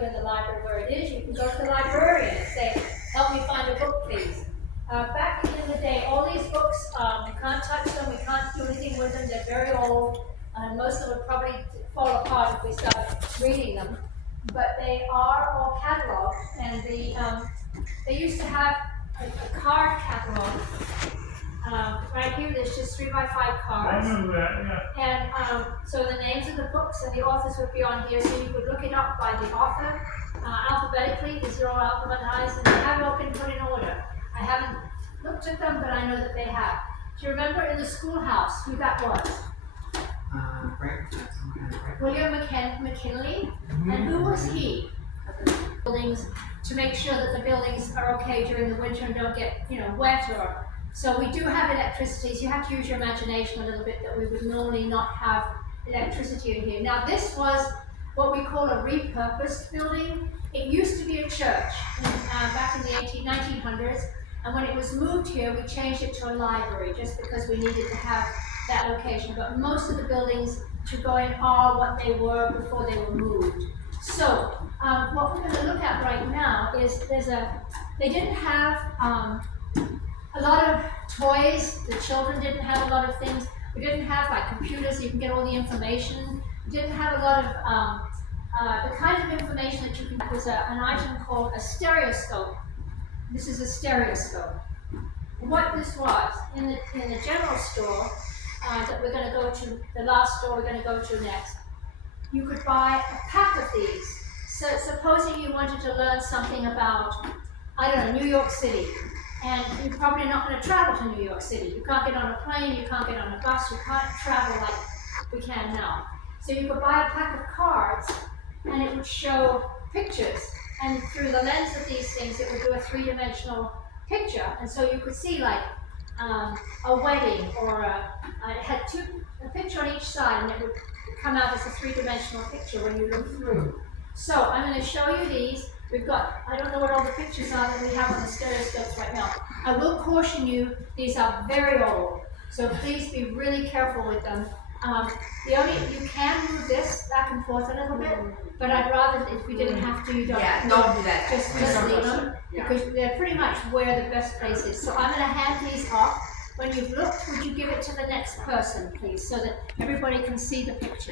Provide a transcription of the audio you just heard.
you in the library where it is, you can go to the librarian and say, help me find a book, please. Back in the day, all these books, we can't touch them, we can't do anything with them, they're very old, and most of them would probably fall apart if we start reading them. But they are all cataloged, and they used to have a card catalog. Right here, there's just 3x5 cards. I remember that, yeah. And so the names of the books and the authors would be on here, so you could look it up by the author alphabetically. These are all alphabetized, and they have all been put in order. I haven't looked at them, but I know that they have. Do you remember in the schoolhouse who that was? William McKinley. And who was he? Buildings, to make sure that the buildings are okay during the winter and don't get, wet or. So we do have electricity, so you have to use your imagination a little bit, that we would normally not have electricity in here. Now this was what we call a repurposed building. It used to be a church back in the 1900s, and when it was moved here, we changed it to a library just because we needed to have that location. But most of the buildings to go in are what they were before they were moved. So what we're going to look at right now is they didn't have a lot of toys. The children didn't have a lot of things. We didn't have like computers so you can get all the information. We didn't have a lot of the kind of information that you can get was an item called a stereoscope. This is a stereoscope. What this was, in the general store that we're going to go to, the last store we're going to go to next, you could buy a pack of these. So supposing you wanted to learn something about, I don't know, New York City, and you're probably not going to travel to New York City. You can't get on a plane, you can't get on a bus, you can't travel like we can now. So you could buy a pack of cards, and it would show pictures. And through the lens of these things, it would do a three-dimensional picture. And so you could see like a wedding, or it had a picture on each side, and it would come out as a three-dimensional picture when you look through. So I'm going to show you these. We've got, I don't know what all the pictures are that we have on the stereoscopes right now. I will caution you, these are very old, so please be really careful with them. You can move this back and forth a little bit, but I'd rather, if we didn't have to, you don't. Yeah, don't do that. Just leave them, because they're pretty much where the best place is. So I'm going to hand these off. When you've looked, would you give it to the next person, please, so that everybody can see the picture?